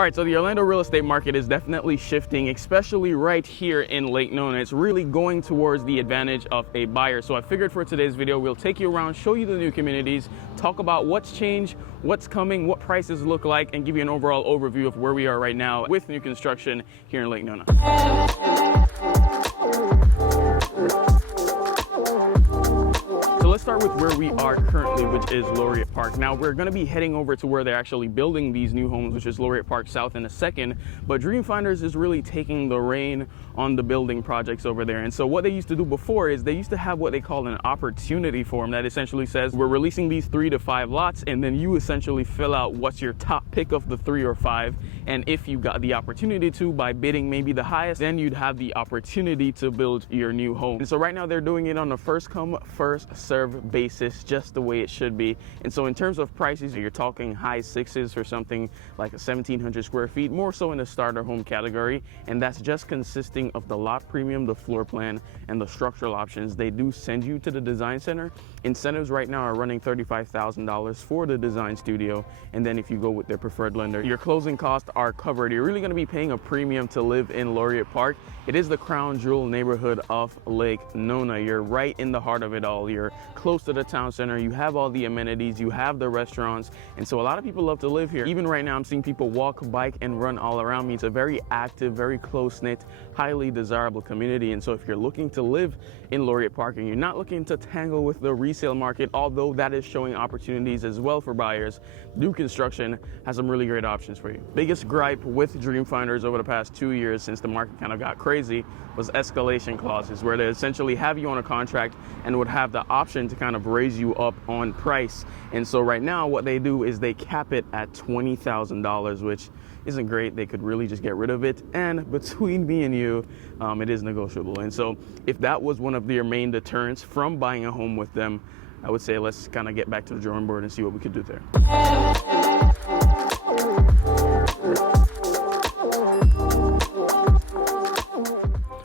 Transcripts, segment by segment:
All right, so the Orlando real estate market is definitely shifting, especially right here in Lake Nona. It's really going towards the advantage of a buyer. So I figured for today's video, we'll take you around, show you the new communities, talk about what's changed, what's coming, what prices look like, and give you an overall overview of where we are right now with new construction here in Lake Nona. Let's start with where we are currently, which is Laureate Park. Now we're going to be heading over to where they're actually building these new homes, which is Laureate Park South, in a second. But Dreamfinders is really taking the reign on the building projects over there. And so what they used to do before is they used to have what they call an opportunity form that essentially says we're releasing these 3 to 5 lots, and then you essentially fill out what's your top pick of the 3 or 5. And if you got the opportunity to, by bidding maybe the highest, then you'd have the opportunity to build your new home. And so right now they're doing it on a first come, first serve basis, just the way it should be. And so in terms of prices, you're talking high sixes for something like a 1,700 square feet, more so in the starter home category. And that's just consisting of the lot premium, the floor plan, and the structural options. They do send you to the design center. Incentives right now are running $35,000 for the design studio. And then if you go with their preferred lender, your closing costs are covered. You're really going to be paying a premium to live in Laureate Park. It is the crown jewel neighborhood of Lake Nona. You're right in the heart of it all. You're close to the town center. You have all the amenities, you have the restaurants. And so a lot of people love to live here. Even right now, I'm seeing people walk, bike, and run all around me. It's a very active, very close-knit, highly desirable community. And so if you're looking to live in Laureate Park and you're not looking to tangle with the resale market, although that is showing opportunities as well for buyers, new construction has some really great options for you. Biggest gripe with Dreamfinders over the past 2 years since the market kind of got crazy was escalation clauses, where they essentially have you on a contract and would have the option to kind of raise you up on price. And so right now what they do is they cap it at $20,000, which isn't great. They could really just get rid of it. And between me and you, it is negotiable. And so if that was one of their main deterrents from buying a home with them, I would say let's kind of get back to the drawing board and see what we could do there.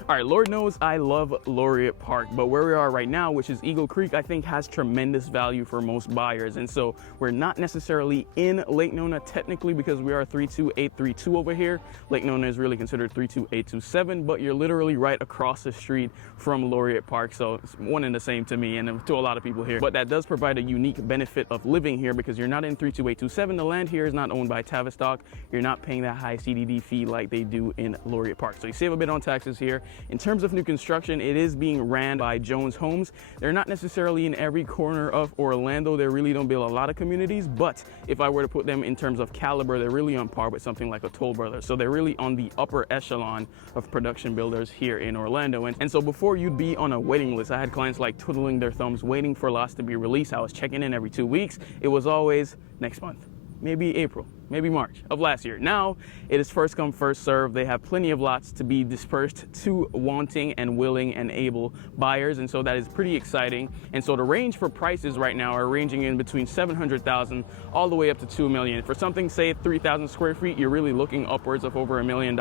All right, Lord knows I love Laureate Park, but where we are right now, which is Eagle Creek, I think has tremendous value for most buyers. And so we're not necessarily in Lake Nona technically because we are 32832 over here. Lake Nona is really considered 32827, but you're literally right across the street from Laureate Park. So it's one and the same to me and to a lot of people here. But that does provide a unique benefit of living here because you're not in 32827. The land here is not owned by Tavistock. You're not paying that high CDD fee like they do in Laureate Park. So you save a bit on taxes here. In terms of new construction, it is being ran by Jones Homes. They're not necessarily in every corner of Orlando. They really don't build a lot of communities, but if I were to put them in terms of caliber, they're really on par with something like a Toll Brothers. So they're really on the upper echelon of production builders here in Orlando. And so before you'd be on a waiting list, I had clients like twiddling their thumbs, waiting for lots to be released. I was checking in every 2 weeks. It was always next month, maybe April, maybe March of last year. Now it is first come, first serve. They have plenty of lots to be dispersed to wanting and willing and able buyers. And so that is pretty exciting. And so the range for prices right now are ranging in between $700,000 all the way up to $2 million. For something, say 3,000 square feet, you're really looking upwards of over $1 million.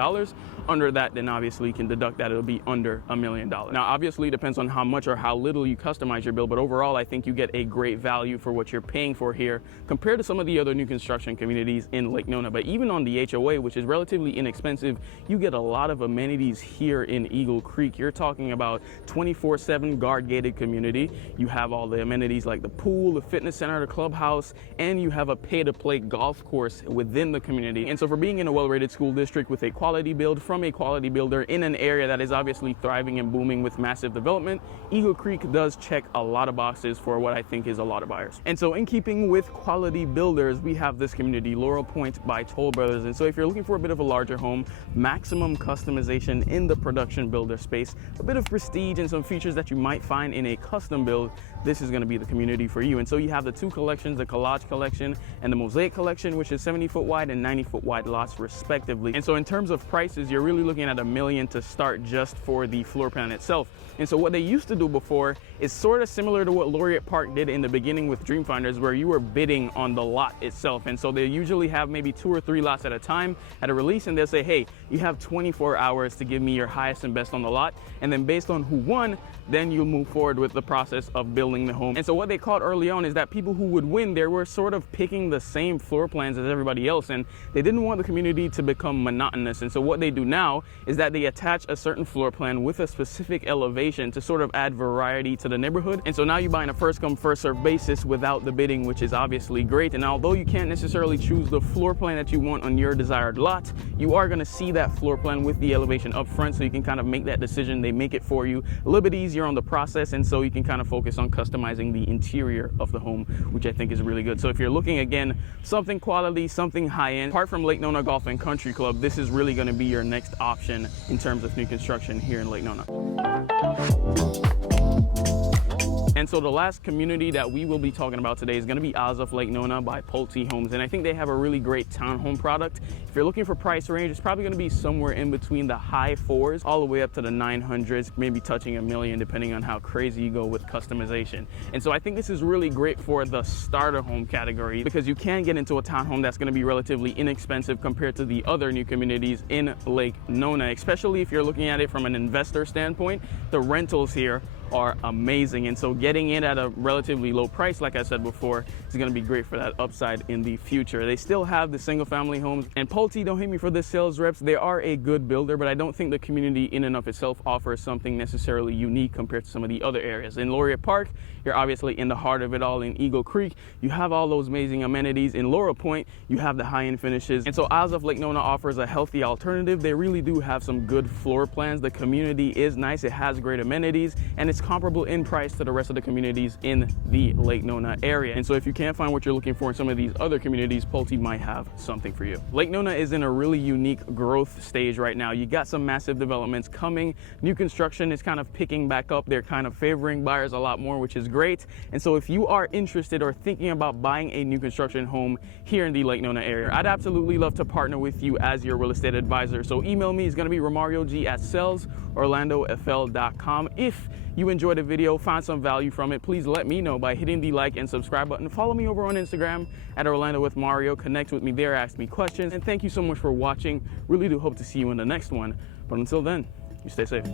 Under that, then obviously you can deduct that it'll be under $1 million. Now, obviously it depends on how much or how little you customize your build, but overall, I think you get a great value for what you're paying for here compared to some of the other new construction communities in Lake Nona. But even on the HOA, which is relatively inexpensive, you get a lot of amenities here in Eagle Creek. You're talking about 24/7 guard gated community. You have all the amenities like the pool, the fitness center, the clubhouse, and you have a pay-to-play golf course within the community. And so for being in a well-rated school district with a quality build from a quality builder in an area that is obviously thriving and booming with massive development, Eagle Creek does check a lot of boxes for what I think is a lot of buyers. And so in keeping with quality builders, we have this community, Laurel Pointe by Toll Brothers. And so if you're looking for a bit of a larger home, maximum customization in the production builder space, a bit of prestige and some features that you might find in a custom build, this is going to be the community for you. And so you have the two collections, the Collage collection and the Mosaic collection, which is 70-foot wide and 90-foot wide lots respectively. And so in terms of prices, you're really looking at $1 million to start just for the floor plan itself. And so what they used to do before is sort of similar to what Laureate Park did in the beginning with Dreamfinders, where you were bidding on the lot itself. And so they usually have maybe 2 or 3 lots at a time at a release, and they'll say, hey, you have 24 hours to give me your highest and best on the lot. And then based on who won, then you'll move forward with the process of building modeling the home. And so what they caught early on is that people who would win, they were sort of picking the same floor plans as everybody else, and they didn't want the community to become monotonous. And so what they do now is that they attach a certain floor plan with a specific elevation to sort of add variety to the neighborhood. And so now you buy on a first come first serve basis without the bidding, which is obviously great. And although you can't necessarily choose the floor plan that you want on your desired lot, you are going to see that floor plan with the elevation up front, so you can kind of make that decision. They make it for you a little bit easier on the process, and so you can kind of focus on customizing the interior of the home, which I think is really good. So if you're looking, again, something quality, something high-end, apart from Lake Nona Golf and Country Club, this is really going to be your next option in terms of new construction here in Lake Nona. And so the last community that we will be talking about today is going to be Isles of Lake Nona by Pulte Homes. And I think they have a really great townhome product. If you're looking for price range, it's probably going to be somewhere in between the high 4s all the way up to the 900s, maybe touching $1 million depending on how crazy you go with customization. And so I think this is really great for the starter home category, because you can get into a townhome that's going to be relatively inexpensive compared to the other new communities in Lake Nona, especially if you're looking at it from an investor standpoint. The rentals here are amazing, and so getting in at a relatively low price, like I said before, is going to be great for that upside in the future. They still have the single family homes, and Pulte, don't hate me for this, sales reps, they are a good builder, but I don't think the community in and of itself offers something necessarily unique compared to some of the other areas. In Laureate Park, you're obviously in the heart of it all. In Eagle Creek, you have all those amazing amenities. In Laurel Pointe, you have the high-end finishes. And so Isles of Lake Nona offers a healthy alternative. They really do have some good floor plans. The community is nice, it has great amenities, and it's comparable in price to the rest of the communities in the Lake Nona area. And so if you can't find what you're looking for in some of these other communities, Pulte might have something for you. Lake Nona is in a really unique growth stage right now. You got some massive developments coming. New construction is kind of picking back up. They're kind of favoring buyers a lot more, which is great. And so if you are interested or thinking about buying a new construction home here in the Lake Nona area, I'd absolutely love to partner with you as your real estate advisor. So email me. It's going to be romariog@salesorlandofl.com. If you enjoyed the video, found some value from it, please let me know by hitting the like and subscribe button. Follow me over on Instagram at Orlando with Mario. Connect with me there, ask me questions. And thank you so much for watching. Really do hope to see you in the next one. But until then, you stay safe.